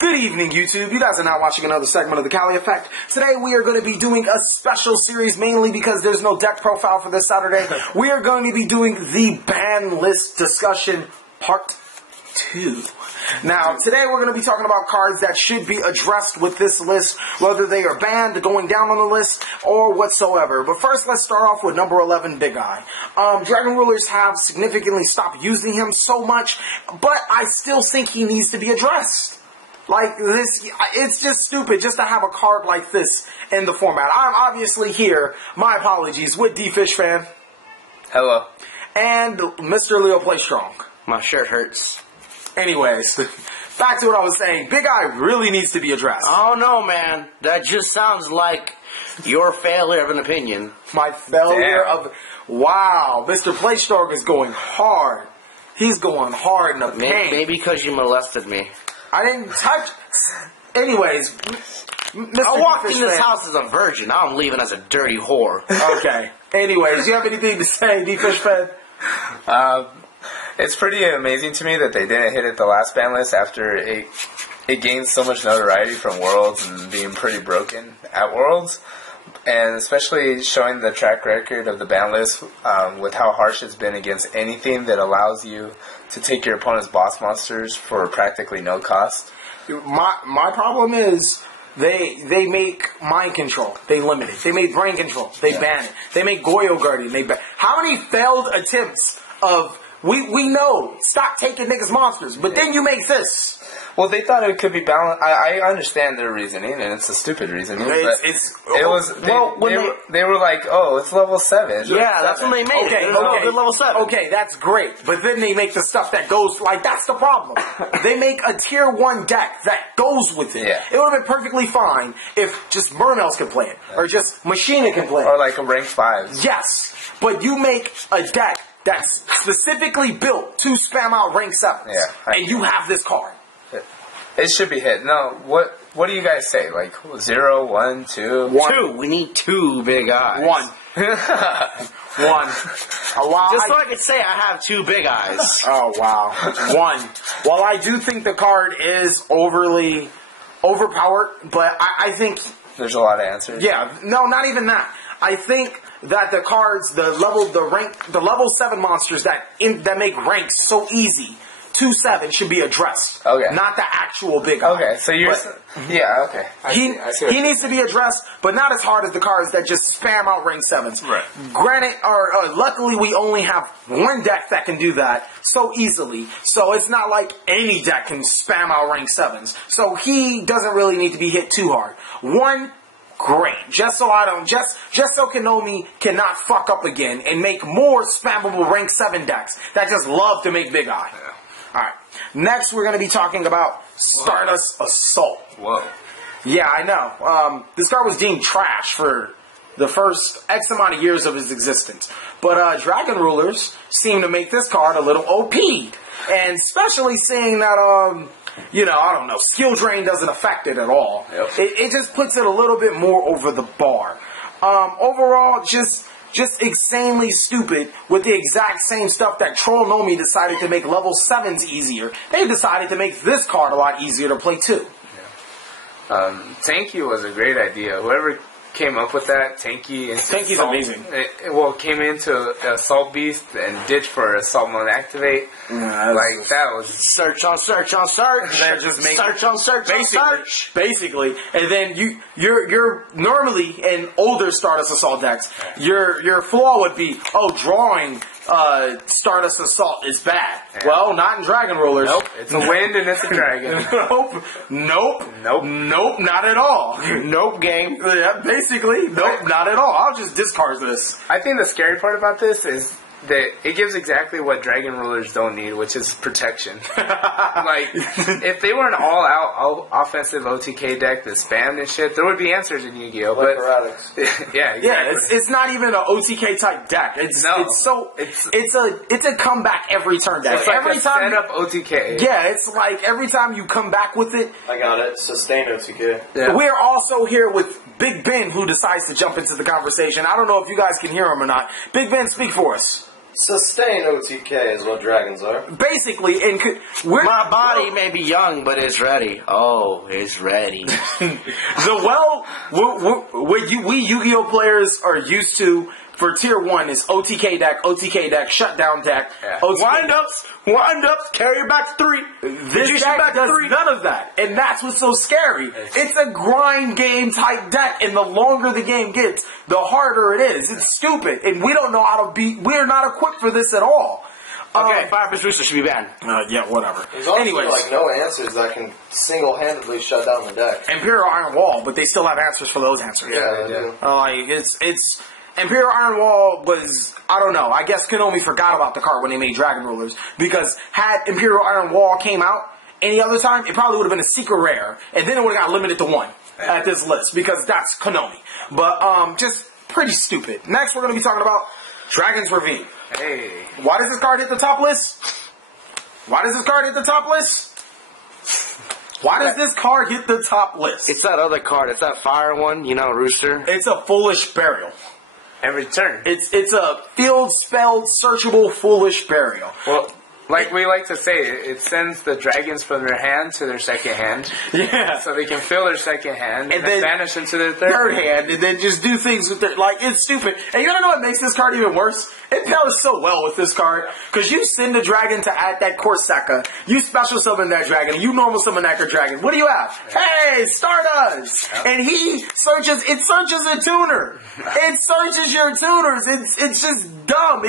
Good evening, YouTube. You guys are now watching another segment of TheCaliEffect. Today we are going to be doing a special series, mainly because there's no deck profile for this Saturday. We are going to be doing the ban list discussion part 2. Now, today we're going to be talking about cards that should be addressed with this list, whether they are banned, going down on the list, or whatsoever. But first, let's start off with number 11, Big Eye. Dragon Rulers have significantly stopped using him so much, but I still think he needs to be addressed. Like this, it's just stupid just to have a card like this in the format. I'm obviously here, my apologies, with D-Fish Fan. Hello. And Mr. Leo Play Strong. My shirt hurts. Anyways, back to what I was saying. Big Eye really needs to be addressed. Oh no, man. That just sounds like your failure of an opinion. My failure of... Wow, Mr. Play Strong is going hard. He's going hard in the paint. Maybe because you molested me. I didn't touch... Anyways, Mr. I walked in this fan. house as a virgin. Now I'm leaving as a dirty whore. Okay. Anyways, do you have anything to say, D-Fish Fan? It's pretty amazing to me that they didn't hit it the last ban list after it gained so much notoriety from Worlds and being pretty broken at Worlds. And especially showing the track record of the ban list with how harsh it's been against anything that allows you to take your opponent's boss monsters for practically no cost. My problem is they make mind control. They limit it. They make brain control. They ban it. They make Goyo Guardian. They ban. How many failed attempts of we know stop taking niggas monsters, but then you make this. Well, they thought it could be balanced. I understand their reasoning, and it's a stupid reasoning. They were like, oh, it's level 7. Yeah, that's when they made it. Okay, level 7. Okay, that's great. But then they make the stuff that goes, like, that's the problem. They make a tier 1 deck that goes with it. Yeah. It would have been perfectly fine if just mermails could play it, or just Machina can play it. Or like a rank 5. Yes, but you make a deck that's specifically built to spam out rank 7s, and you have this card. It should be hit. No, what do you guys say? Like 0, 1, 2? 1. 2. We need 2 big eyes. 1. 1. Just so I could say I have 2 big eyes. Oh, wow. 1. While I do think the card is overly overpowered, but I think... There's a lot of answers. Yeah, no, not even that. I think that the cards, the level 7 monsters that make ranks so easy... 2/7 should be addressed. Okay. Not the actual big eye. Okay, so you're... yeah, okay. He needs to be addressed, but not as hard as the cards that just spam out rank 7s. Right. Granted, luckily we only have one deck that can do that so easily, so it's not like any deck can spam out rank 7s. So he doesn't really need to be hit too hard. 1... Great. Just so Konomi cannot fuck up again and make more spammable rank 7 decks that just love to make Big Eye. Yeah. Alright. Next, we're going to be talking about Stardust Assault. Whoa. Yeah, I know. This card was deemed trash for the first X amount of years of its existence. But Dragon Rulers seem to make this card a little OP. And especially seeing that, you know, I don't know, skill drain doesn't affect it at all. Yep. It just puts it a little bit more over the bar. Overall, just insanely stupid with the exact same stuff that Troll Nomi decided to make level 7s easier. They decided to make this card a lot easier to play too. Yeah. Tanky was a great idea. Whoever came up with that, Tanky's amazing. Came into Assault Beast and ditched for Assault Mode Activate. Yeah, like that was search on search on search. They're just making search on search on search. Basically, and then you're normally in older Stardust Assault decks, your flaw would be drawing Stardust Assault is bad. Yeah. Well, not in Dragon Rulers. Nope, it's a wind and it's a dragon. Nope, not at all. Nope, game. Yeah, basically, nope, not at all. I'll just discard this. I think the scary part about this is that it gives exactly what Dragon Rulers don't need, which is protection. Like, if they were an all-out offensive OTK deck that spammed and shit, there would be answers in Yu-Gi-Oh! Like But yeah, exactly. Yeah, it's not even an OTK type deck. It's a comeback every turn deck. It's like every time set up OTK. Yeah, it's like every time you come back with it. I got it. Sustain OTK. Yeah. We're also here with Big Ben, who decides to jump into the conversation. I don't know if you guys can hear him or not. Big Ben, speak for us. Sustain OTK is what dragons are. Basically, and My body may be young, but it's ready. Oh, it's ready. what we Yu-Gi-Oh players are used to for tier 1 is OTK deck, shutdown deck, wind-ups, carry back 3. This deck does none of that, and that's what's so scary. It's a grind game type deck, and the longer the game gets, the harder it is. It's stupid, and we don't know how to beat. We're not equipped for this at all. Okay, Fire-Fist Rooster should be banned. Yeah, whatever. There's also Anyways, like no answers that can single-handedly shut down the deck. Imperial Iron Wall, but they still have answers for those answers. Yeah, they do. It's Imperial Iron Wall was, I don't know, I guess Konami forgot about the card when they made Dragon Rulers, because had Imperial Iron Wall came out any other time, it probably would have been a secret rare, and then it would have got limited to 1 at this list, because that's Konami. But, just pretty stupid. Next, we're going to be talking about Dragon's Ravine. Hey. Why does this card hit the top list? Why does this card hit the top list? Why does this card hit the top list? It's that other card. It's that fire one, you know, Rooster. It's a Foolish Burial. Every turn. It's a field spelled searchable Foolish Burial. Well, like we like to say, it sends the dragons from their hand to their second hand. Yeah. So they can fill their second hand And and then then vanish into their third hand, and then just do things with it. Like, it's stupid. And you know what makes this card even worse? It pairs so well with this card. Because you send a dragon to add that Korsaka, you special summon that dragon, and you normal summon that dragon. What do you have? Hey, Stardust! And it searches a tuner. It searches your tuners. It's just dumb.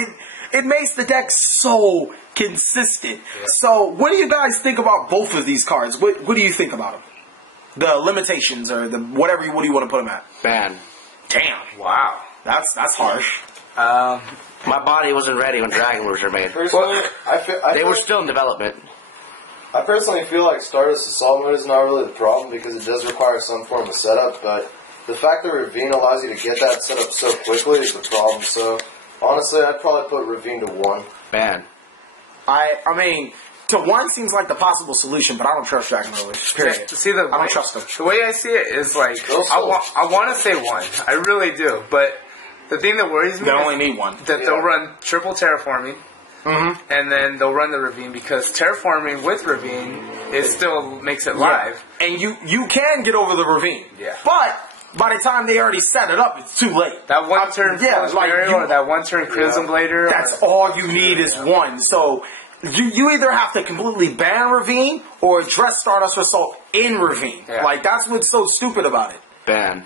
It makes the deck so consistent. Yeah. So, what do you guys think about both of these cards? What do you think about them? The limitations or the whatever. What do you want to put them at? Ban. Damn. Wow. That's harsh. My body wasn't ready when Dragon Rulers were made. Personally, They were still in development. I personally feel like Stardust Assault mode is not really the problem because it does require some form of setup, but the fact that Ravine allows you to get that set up so quickly is the problem. So, honestly, I'd probably put Ravine to 1. Ban. I mean, to 1 seems like the possible solution, but I don't trust Dragon Rulers. Period. See, I don't trust them. The way I see it is like, I want to say 1. I really do. But the thing that worries me they only need 1. That they'll run triple terraforming. Mm-hmm. And then they'll run the Ravine because terraforming with Ravine still makes it live. Yeah. And you can get over the Ravine. Yeah. But by the time they already set it up, it's too late. That one turn or that one turn Crimson Blader. That's all you need is 1. So you either have to completely ban Ravine or address Stardust Assault in Ravine. Yeah. Like, that's what's so stupid about it. Ban.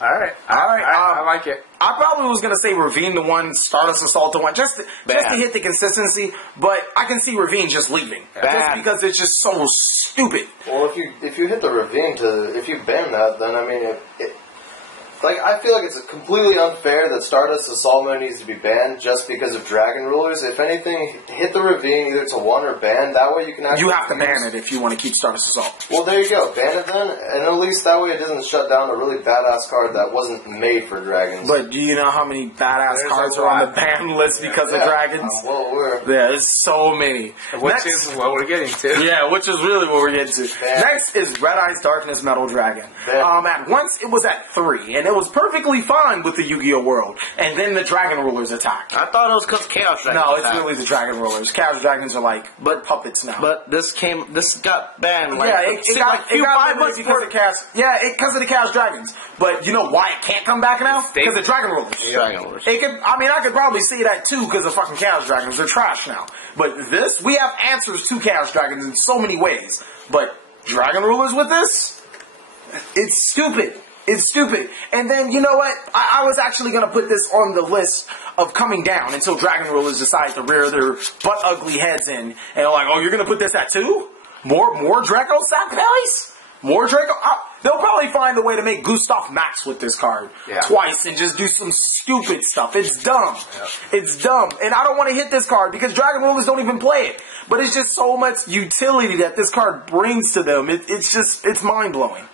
Alright. I like it. I probably was going to say Ravine to 1, Stardust Assault to 1, just to hit the consistency, but I can see Ravine just leaving. Just because it's just so stupid. Well, if you hit the Ravine if you ban that, then I mean, I feel like it's completely unfair that Stardust Assault mode needs to be banned just because of Dragon Rulers. If anything, hit the Ravine either to 1 or ban. That way you can actually... You have to ban it if you want to keep Stardust Assault. Well, there you go. Ban it then, and at least that way it doesn't shut down a really badass card that wasn't made for dragons. But do you know how many badass cards are on the ban list because of dragons? Well, there's so many. Which is what we're getting to. Yeah, which is really what we're getting to. Next is Red Eyes Darkness Metal Dragon. At once it was at 3, and it was perfectly fine with the Yu-Gi-Oh world. And then the Dragon Rulers attacked. I thought it was because Chaos Dragons. No, it's really the Dragon Rulers. Chaos Dragons are like puppets now. But this got banned. Like, yeah, it got 5 months because of Chaos. Yeah, because of the Chaos Dragons. But you know why it can't come back now? Because of Dragon Rulers. Dragon Rulers. I could probably see that too because of fucking Chaos Dragons. They're trash now. But we have answers to Chaos Dragons in so many ways. But Dragon Rulers with this? It's stupid. It's stupid. And then, you know what? I was actually going to put this on the list of coming down until Dragon Rulers decide to rear their butt ugly heads in. And they're like, oh, you're going to put this at 2? More Draco Sack Bellies? More Draco? They'll probably find a way to make Gustav Max with this card twice and just do some stupid stuff. It's dumb. Yeah. It's dumb. And I don't want to hit this card because Dragon Rulers don't even play it. But it's just so much utility that this card brings to them. It's mind-blowing.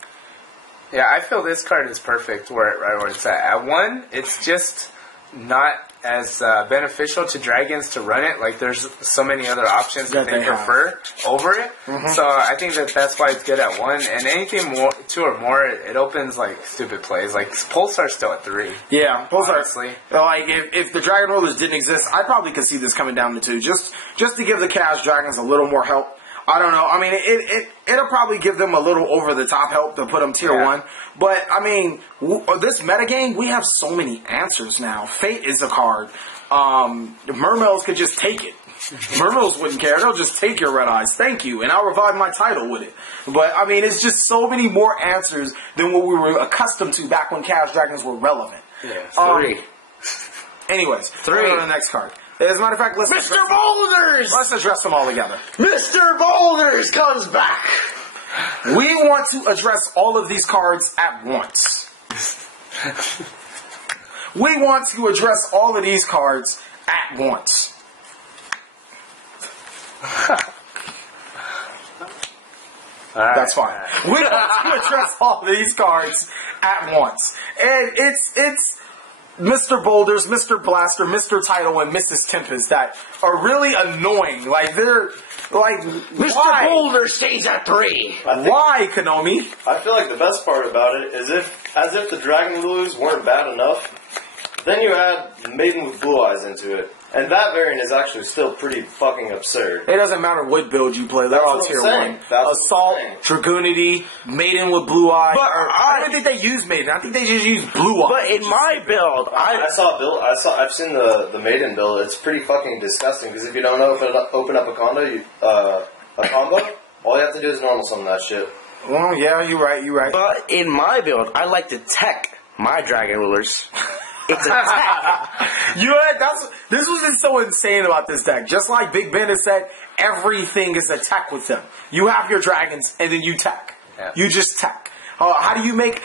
Yeah, I feel this card is perfect right where it's at. At 1, it's just not as beneficial to dragons to run it. Like, there's so many other options that they prefer over it. So I think that's why it's good at 1. And anything more, 2 or more, it opens like stupid plays. Like Pulsar's still at 3. Yeah, Pulsar. Honestly. Like if the Dragon Rulers didn't exist, I probably could see this coming down to 2, just to give the Chaos Dragons a little more help. I don't know. I mean, it'll probably give them a little over-the-top help to put them tier 1. But, I mean, this metagame, we have so many answers now. Fate is a card. Mermails could just take it. Mermails wouldn't care. They'll just take your Red Eyes. Thank you. And I'll revive my title with it. But, I mean, it's just so many more answers than what we were accustomed to back when Chaos Dragons were relevant. Yeah, 3. Anyways, 3. On to the next card. As a matter of fact, Mr. Boulders! Let's address them all together. Mr. Boulders comes back! We want to address all of these cards at once. We want to address all of these cards at once. That's fine. We want to address all of these cards at once. And it's Mr. Boulders, Mr. Blaster, Mr. Tidal, and Mrs. Tempest that are really annoying. Like, they're, like, Mr. why? Boulder stays at 3. Why, Konami? I feel like the best part about it is as if the Dragon Rulers weren't bad enough, then you add Maiden with Blue Eyes into it. And that variant is actually still pretty fucking absurd. It doesn't matter what build you play. They're all tier 1. Assault, Dragoonity, Maiden with Blue Eye. But I don't think they use Maiden. I think they just use Blue Eye. But in my build, I've seen the Maiden build. It's pretty fucking disgusting because if you don't open up a combo, all you have to do is normal summon that shit. Well, yeah, you're right. But in my build, I like to tech my Dragon Rulers. It's a tech. You know, this was so insane about this deck. Just like Big Ben has said, everything is a tech with them. You have your dragons, and then you tech. Yeah. You just tech. How do you make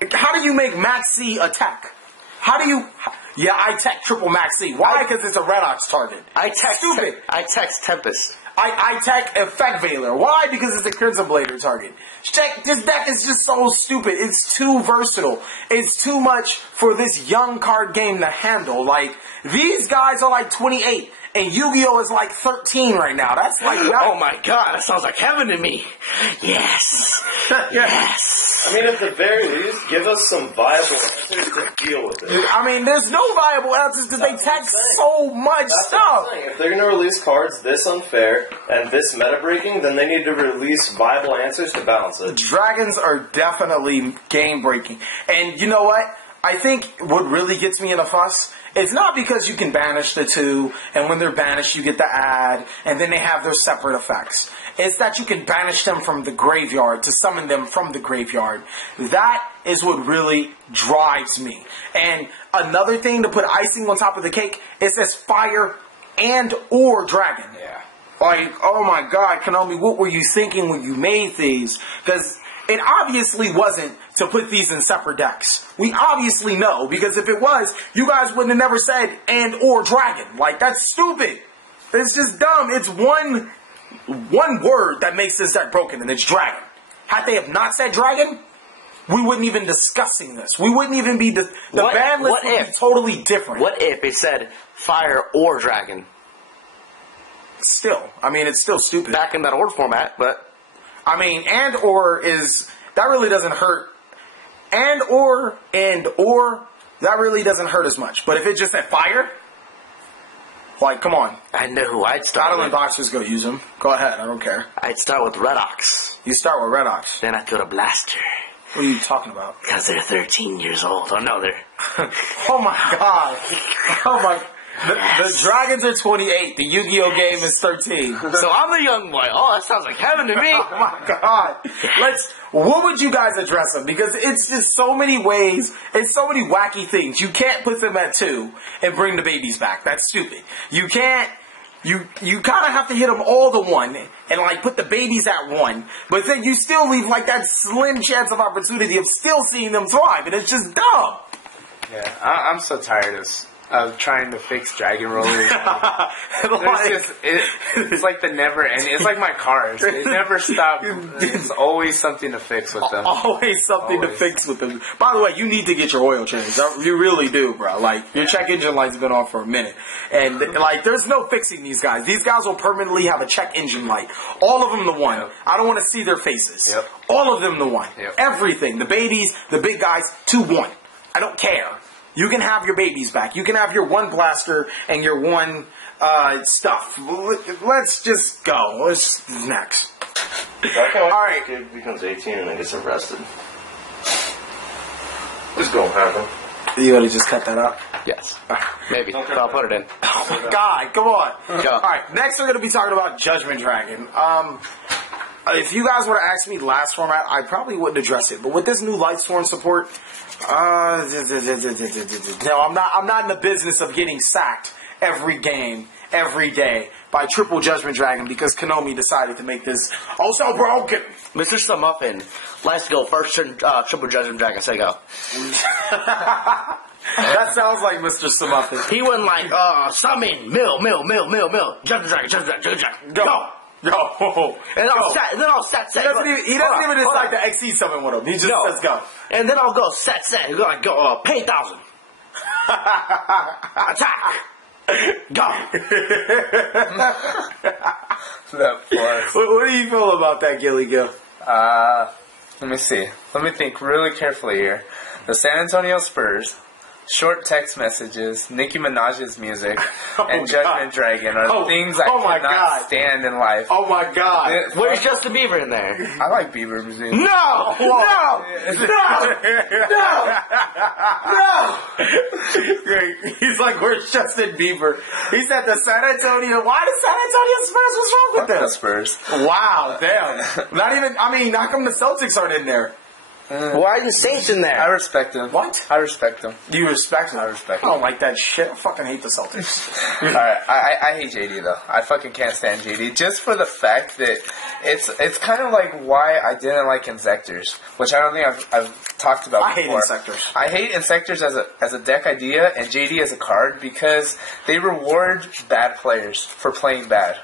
Maxi a tech? Yeah, I tech triple Maxi. Why? Because it's a Red Ox target. Stupid. I text Tempest. I tech Effect Veiler. Why? Because it's a Crimson Blader target. This deck is just so stupid. It's too versatile. It's too much for this young card game to handle. Like, these guys are like 28, and Yu-Gi-Oh! Is like 13 right now. That's like... Oh my god, that sounds like heaven to me. Yes. Yes. I mean, at the very least, give us some viable answers to deal with it. I mean, there's no viable answers because they tech so much stuff. If they're going to release cards this unfair and this meta-breaking, then they need to release viable answers to balance it. Dragons are definitely game-breaking. And you know what? I think what really gets me in a fuss, it's not because you can banish the 2, and when they're banished you get the add, and then they have their separate effects. It's that you can banish them from the graveyard to summon them from the graveyard. That is what really drives me. And another thing to put icing on top of the cake, it says fire and or dragon. Yeah. Like, oh my god, Konami, what were you thinking when you made these? Because it obviously wasn't to put these in separate decks. We obviously know, because if it was, you guys wouldn't have never said and or dragon. Like, that's stupid. It's just dumb. It's one word that makes this deck broken, and it's dragon. Had they have not said dragon, we wouldn't even discussing this. We wouldn't even be the ban list would be totally different. What if it said fire or dragon? Still, I mean, it's still stupid. Back in that order format, but I mean, and or is that really doesn't hurt. And or that really doesn't hurt as much. But if it just said fire, like, come on. I know who I'd start Battling with. Boxers go use them. Go ahead, I don't care. I'd start with Red Ox. You start with Red Ox. Then I'd go to Blaster. What are you talking about? Because they're 13 years old. Oh no, they're... Oh my god. Oh my... The Dragons are 28. The Yu-Gi-Oh! Game is 13. So I'm the young boy. Oh, that sounds like heaven to me. Oh my god. What would you guys address them? Because it's just so many ways, it's so many wacky things. You can't put them at 2 and bring the babies back. That's stupid. You can't, you kind of have to hit them all to 1 and like put the babies at 1. But then you still leave like that slim chance of opportunity of still seeing them thrive. And it's just dumb. Yeah, I'm so tired of of trying to fix dragon rollers. It's like the never end. It's like my cars. They never stop. There's always something to fix with them. Always something to fix with them. By the way, you need to get your oil changed. You really do, bro. Like, your check engine light's been on for a minute. And, like, there's no fixing these guys. These guys will permanently have a check engine light. All of them the one. Yep. I don't want to see their faces. Yep. All of them the one. Yep. Everything. The babies, the big guys, 2-1. I don't care. You can have your babies back. You can have your one blaster and your one stuff. Let's just go. Next. Okay, All right. Kid becomes 18 and then gets arrested. This gonna happen. You gotta just cut that out? Yes. Maybe. I'll put it in. Oh my god, come on. Go. Alright, next we're gonna be talking about Judgment Dragon. If you guys would have asked me last format, I probably wouldn't address it. But with this new Lightsworn support, no, I'm not in the business of getting sacked every game, every day by triple Judgment Dragon because Konami decided to make this also broken. Mr. Smuffin likes to go first turn triple Judgment Dragon. Say go. That sounds like Mr. Smuffin. He went like, summon, mill. Judgment Dragon. Go. Go. And then I'll set. He doesn't even decide to XE summon with him. He just says go. And then I'll go set. Go, pay 1,000. Attack. Go. What do you feel about that, Gilly Gill? Let me see. Let me think really carefully here. The San Antonio Spurs, short text messages, Nicki Minaj's music, and Judgment Dragon are things I cannot stand in life. Oh my god. Where's Justin Bieber in there? I like Bieber music. No! He's like, where's Justin Bieber? He's at the San Antonio. Why the San Antonio Spurs? What's wrong with them? The Spurs. Wow, damn. Not even, I mean, how come the Celtics aren't in there? Why are the Saints in there? I respect them. What? I respect them. You respect them? I respect I don't like that shit. I fucking hate the Celtics. Alright, I hate JD though. I fucking can't stand JD. Just for the fact that it's kind of like why I didn't like Insectors, which I don't think I've talked about before. I hate Insectors. I hate Insectors as a deck idea and JD as a card because they reward bad players for playing bad.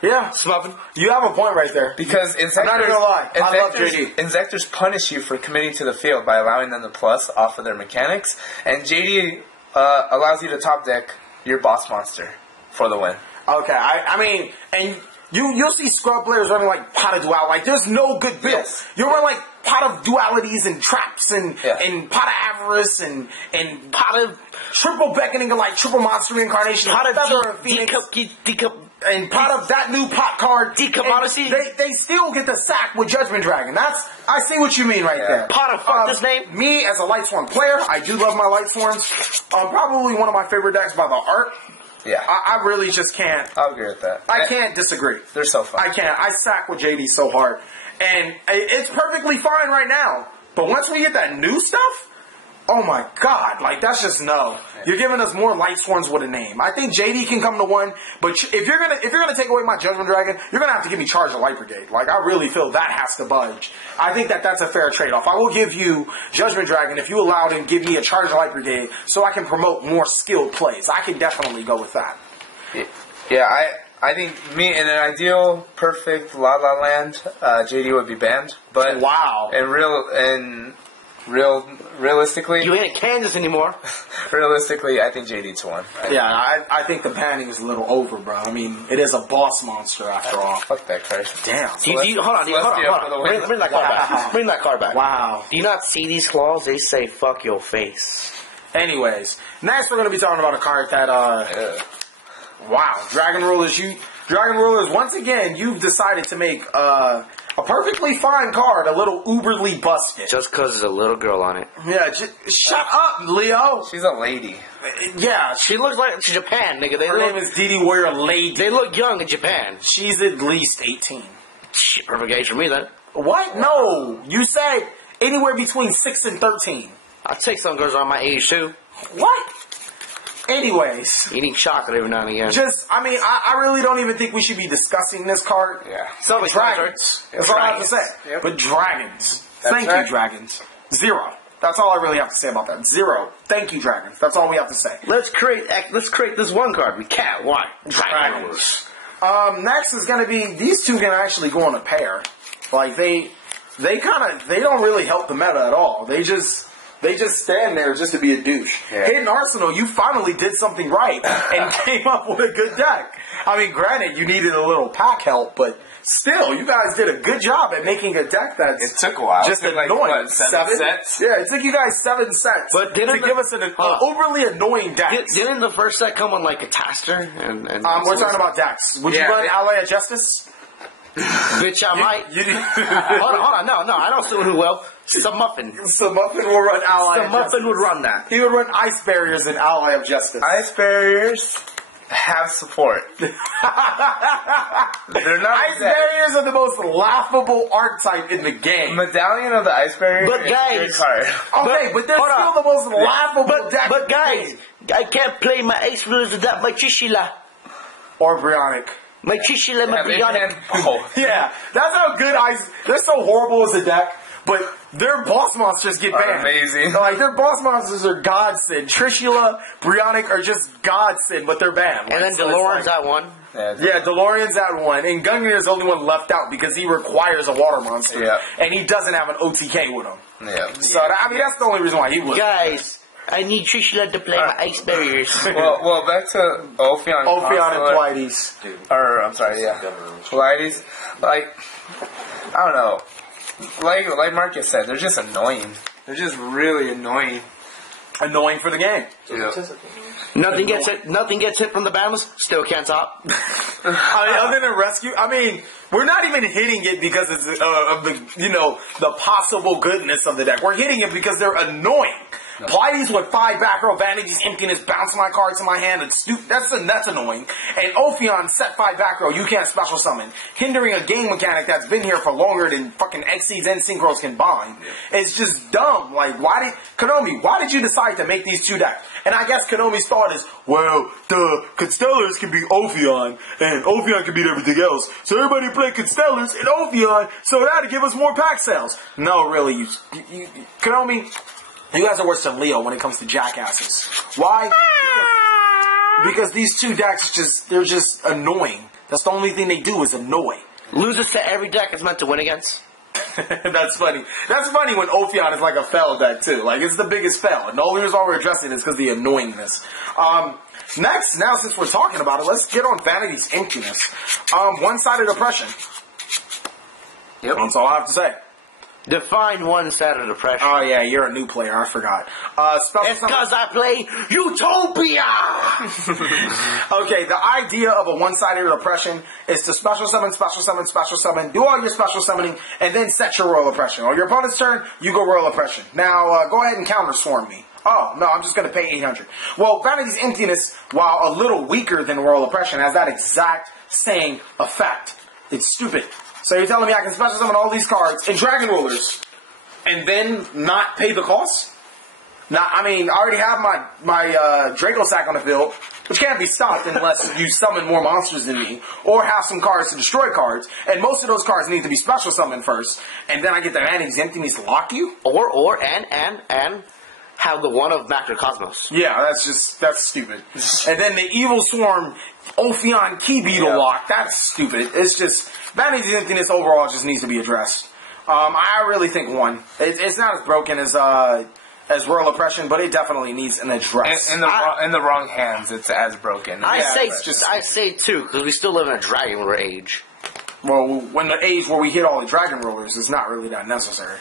Yeah, Smuffin. You have a point right there. Because I'm not even gonna lie. I love JD. Insectors punish you for committing to the field by allowing them the plus off of their mechanics, and JD allows you to top deck your boss monster for the win. Okay, I mean, and you'll see scrub players running like Pot of Duality. Like, there's no good build. Yes. You'll run like Pot of Dualities and Traps and Pot of Avarice and Pot of Triple Beckoning of like Triple Monster Reincarnation. Pot of Feather and Phoenix. And pot of that new pot card. They still get the sack with Judgment Dragon. I see what you mean right there. Pot of fuck this name. Me as a Lightsworn player, I do love my Lightsworns. Probably one of my favorite decks by the art. Yeah. I really just can't. I'll agree with that. I can't disagree. They're so fun. I can't. I sack with JD so hard. And it's perfectly fine right now. But once we get that new stuff, oh my god, like that's just no. You're giving us more Lightsworns with a name. I think JD can come to one, but if you're gonna take away my Judgment Dragon, you're gonna have to give me Charge of Light Brigade. Like, I really feel that has to budge. I think that's a fair trade-off. I will give you Judgment Dragon if you allow and give me a Charge of Light Brigade so I can promote more skilled plays. I can definitely go with that. Yeah, I think me in an ideal, perfect La La Land, JD would be banned. But wow, realistically, you ain't in Kansas anymore. Realistically, I think JD's one. Yeah, I think the banning is a little over, bro. I mean, it is a boss monster after all. Fuck that card. Damn. Hold on. Bring that card back. Bring that card back. Wow. Do you not see these claws? They say "fuck your face." Anyways, next we're going to be talking about a card that wow, Dragon Rulers, once again, you've decided to make a perfectly fine card a little uberly busted. Just because there's a little girl on it. Yeah, shut up, Leo. She's a lady. Yeah, she looks like Japan, nigga. Her name is Didi Warrior Lady. They look young in Japan. She's at least 18. Shit, perfect age for me then. What? No, you said anywhere between 6 and 13. I take some girls around my age too. What? Anyways. Eating chocolate every now and again. I really don't even think we should be discussing this card. Yeah. So dragons. That's all I have to say. Yep. But dragons. Thank you, dragons. 0. That's all I really have to say about that. 0. Thank you, Dragons. That's all we have to say. Let's create this one card. We can't. Why? Dragons. Next is going to be, these two can actually go on a pair. Like, they don't really help the meta at all. They just stand there just to be a douche. Yeah. Hidden Arsenal, you finally did something right and came up with a good deck. I mean, granted, you needed a little pack help, but still, you guys did a good job at making a deck that's It took a while. just It took annoying. like, what, 7 sets? Yeah, it took you guys 7 sets But to didn't give us an overly annoying deck. Didn't the first set come on like a Taster? We're talking about decks. Would you run Ally of Justice? Bitch, I might. Hold on. No, I don't see who will. Muffin will run Ally of Justice. Muffin would run that. He would run Ice Barriers in Ally of Justice. Ice barriers have support. They're not Ice Barriers are the most laughable archetype in the game. Medallion of the Ice Barrier But is guys- a good card. Okay, but they're still the most laughable deck. But guys, I can't play my Ace Rulers without my Chishila. Or Brionic. My Chishila, my Bionic. Yeah, that's how good Ice... They're so horrible as a deck, but their boss monsters get banned. Amazing. Like, their boss monsters are godsend. Trishula, Brionic are just godsend, but they're banned. And then DeLorean's at 1. Yeah, DeLorean's at 1. And Gungnir's the only one left out because he requires a water monster. Yeah. And he doesn't have an OTK with him. Yeah. So, I mean, that's the only reason why he would. Guys, I need Trishula to play my Ice Barriers. Well, back to Ophion. Ophion and Pleiades. Or, I'm sorry, Pleiades. Like, I don't know. Like Marcus said, they're just annoying. They're just really annoying. Annoying for the game. Yeah. Nothing gets hit from the boundless. Still can't top. I mean, other than rescue, I mean, we're not even hitting it because of the possible goodness of the deck. We're hitting it because they're annoying. No. Pleiades with 5 back row, Vanity's Emptiness, bounce my cards in my hand. That's annoying. And Ophion, set 5 back row, you can't special summon. Hindering a game mechanic that's been here for longer than fucking Xyz and Synchros combined. Yeah. It's just dumb. Like, Konami, why did you decide to make these 2 decks? And I guess Konami's thought is, well, the Constellars can be Ophion, and Ophion can beat everything else. So everybody play Constellars and Ophion, so that'll give us more pack sales. No, really, Konami... You guys are worse than Leo when it comes to jackasses. Why? Because these 2 decks they're just annoying. That's the only thing they do is annoy. Loses to every deck it's meant to win against. That's funny. That's funny when Ophion is like a fail deck too. Like, it's the biggest fail. And the only reason why we're addressing it is because of the annoyingness. Next, now since we're talking about it, let's get on Vanity's Emptiness. One-sided oppression. Yep. That's all I have to say. Define one-sided oppression. Oh yeah, you're a new player. I forgot. It's because I play Utopia! Okay, the idea of a one-sided oppression is to special summon, do all your special summoning, and then set your royal oppression. On your opponent's turn, you go royal oppression. Now, go ahead and counter swarm me. Oh, no, I'm just going to pay 800. Well, Vanity's Emptiness, while a little weaker than royal oppression, has that exact same effect. It's stupid. So you're telling me I can special summon all these cards and Dragon Rulers and then not pay the cost? Now, I mean, I already have my Draco Sack on the field, which can't be stopped unless you summon more monsters than me or have some cards to destroy cards. And most of those cards need to be special summoned first. And then I get the Vanity's Emptiness to lock you? And have the one of Macrocosmos. Yeah, that's stupid. And then the Evil Swarm Ophion Key Beetle lock. That's stupid. It's just, Vanity's Emptiness overall just needs to be addressed. I really think 1. It's not as broken as Royal Oppression, but it definitely needs an address. In the wrong hands, it's as broken. I say 2, because we still live in a Dragon Ruler age. Well, when the age where we hit all the Dragon Rulers, it's not really that necessary.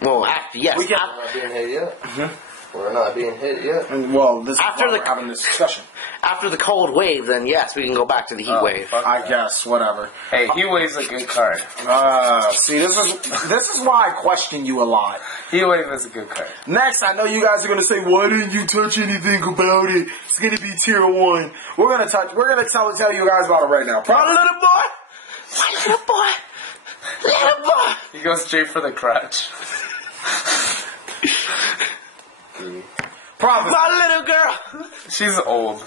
Well, yes. We're not being hit yet. Mm-hmm. We're not being hit yet. And, well, this we're having this discussion. After the cold wave, then yes, we can go back to the heat wave. I guess, whatever. Hey, heat wave's a good card. See, this is why I question you a lot. Heat wave is a good card. Next, I know you guys are gonna say, why didn't you touch anything about it? It's gonna be tier 1. We're gonna tell you guys about it right now. Little boy. He goes straight for the crotch. Prophecy. My little girl. She's old.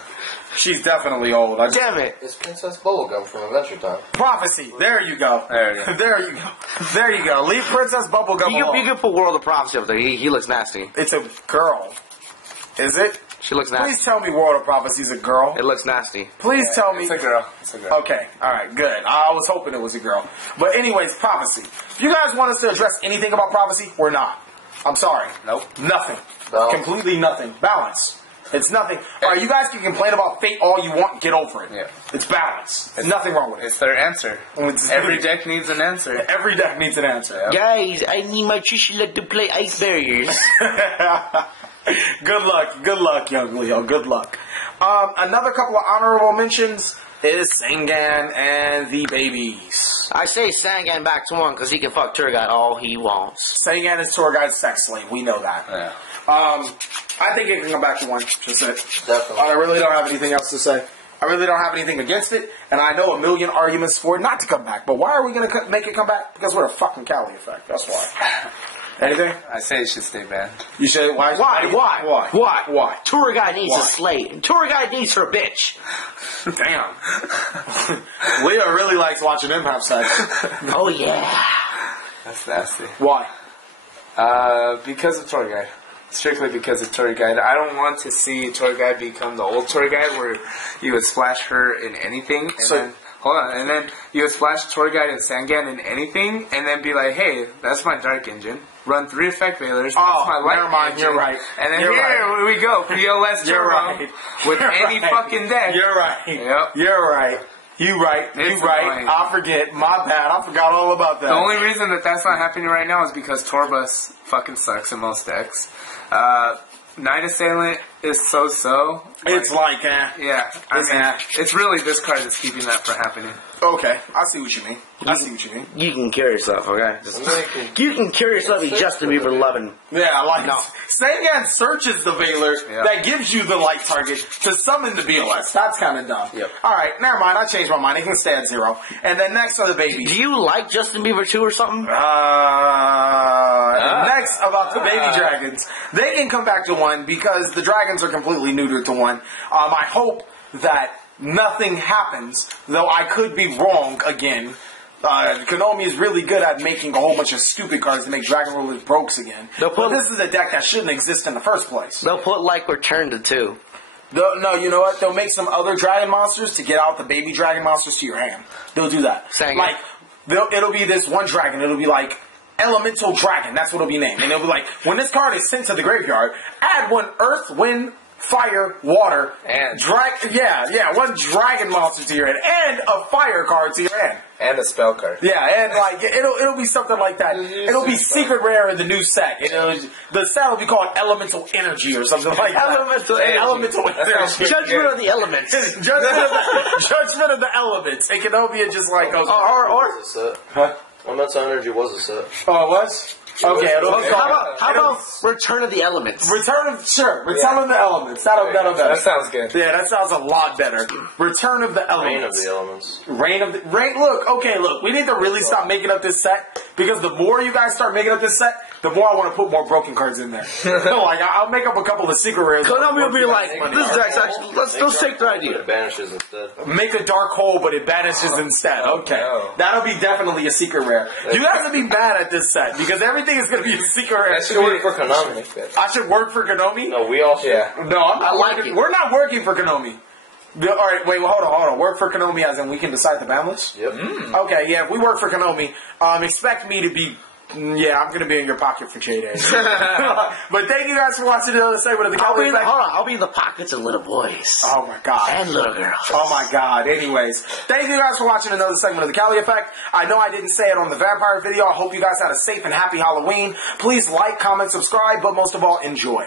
She's definitely old. Damn it. It's Princess Bubblegum from Adventure Time. Prophecy. There you go. There you go. There you go. There you go. Leave Princess Bubblegum You alone. can put World of Prophecy up there. He looks nasty. It's a girl. Is it? She looks nasty. Please tell me World of Prophecy's a girl. It looks nasty. Please tell me. It's a girl. It's a girl. Okay, alright, good. I was hoping it was a girl. But anyways, Prophecy. If you guys want us to address anything about Prophecy, we're not. I'm sorry. Nope. Nothing. Balance. Completely nothing. Balance. It's nothing. Alright, you guys can complain about fate all you want. Get over it. Yeah. It's balance. There's nothing wrong with it. It's their answer. Every deck needs an answer. Every deck needs an answer. Guys, I need my Trishula to play Ice Barriers. Good luck, young Leo. Good luck. Another couple of honorable mentions is Sangan and the babies. I say Sangan back to one because he can fuck Turgot all he wants. Sangan is tour guide sex slave. We know that. Yeah. I think it can come back to one. Just it. Definitely. I really don't have anything else to say. I really don't have anything against it, and I know a million arguments for it not to come back. But why are we going to make it come back? Because we're a fucking TheCaliEffect. That's why. Anything? I say it should stay banned. You should. Why? Why? Tour guide needs Why? a slave. Tour guide needs her bitch. Damn. Leo really likes watching them have sex. Oh yeah. That's nasty. Why? Because of tour guide. Strictly because of tour guide. I don't want to see tour guide become the old tour guide where you would splash her in anything and then and then you would splash tour guide and Sangan in anything and then be like, hey, that's my dark engine. Run 3 effect veilers. That's my light never mind. engine. You're right. And then You're here we go. PLS You're turbo right. with You're any right. fucking deck. You're right. Yep. You're right. You right. It's You right. annoying. I forget. My bad. I forgot all about that. The only reason that that's not happening right now is because Torbus fucking sucks in most decks. Night Assailant is so-so. It's like, Yeah, it's really this card that's keeping that from happening. Okay, I see what you mean. I see what you mean. You can kill yourself, okay? You can kill yourself, you Justin Bieber loving. Yeah, I like No. it. Sangan searches the Veiler Yeah. that gives you the light target to summon the BOS. That's kind of dumb. Yep. Alright, never mind. I changed my mind. It can stay at 0. And then next are the babies. Do you like Justin Bieber too or something? Next about the baby dragons. They can come back to 1 because the dragons are completely neutered to 1. I hope that nothing happens, though I could be wrong again. Konami is really good at making a whole bunch of stupid cards to make Dragon Rulers brokes again. But this is a deck that shouldn't exist in the first place. They'll put like Return to 2. No, you know what? They'll make some other dragon monsters to get out the baby dragon monsters to your hand. They'll do that. Sang it. Like, it'll be this one dragon. It'll be like Elemental Dragon. That's what it'll be named. And it'll be like, when this card is sent to the graveyard, add 1 Earth, Wind, Fire, Water, and one dragon monster to your hand, and a fire card to your hand. And a spell card. Yeah, and like it'll be something like that. It'll be secret rare in the new set. The set will be called Elemental Energy or something like that. Elemental Energy. Judgment of the Elements. Judgment of the Elements. And Kenobia just like goes. Huh? Elemental Energy was a set. Oh, it was? Okay, How about Return of the Elements? Return of the Elements. That'll That sounds good. Yeah, that sounds a lot better. Return of the Elements. Reign of the Elements. Look, we need to really stop making up this set because the more you guys start making up this set, the more I want to put more broken cards in there. Like I'll make up a couple of secret rares. Konami will be like, this deck's actually, let's take the idea. It banishes instead. Make a dark hole, but it banishes instead. Okay. No. That'll be definitely a secret rare. You guys will be mad at this set because everything is going to be a secret rare. That should work for Konami. I should work for Konami? No, we all should. Yeah. No, I'm not I like working. it. We're not working for Konami. Alright, wait, hold on. Work for Konami as in we can decide the ban list? Yep. Okay, yeah, if we work for Konami, expect me to be... Yeah, I'm going to be in your pocket for J Day. But thank you guys for watching another segment of the TheCaliEffect. I'll be in the pockets of little boys. Oh my god. And little girls. Oh my god. Anyways, thank you guys for watching another segment of the TheCaliEffect. I know I didn't say it on the vampire video. I hope you guys had a safe and happy Halloween. Please like, comment, subscribe, but most of all, enjoy.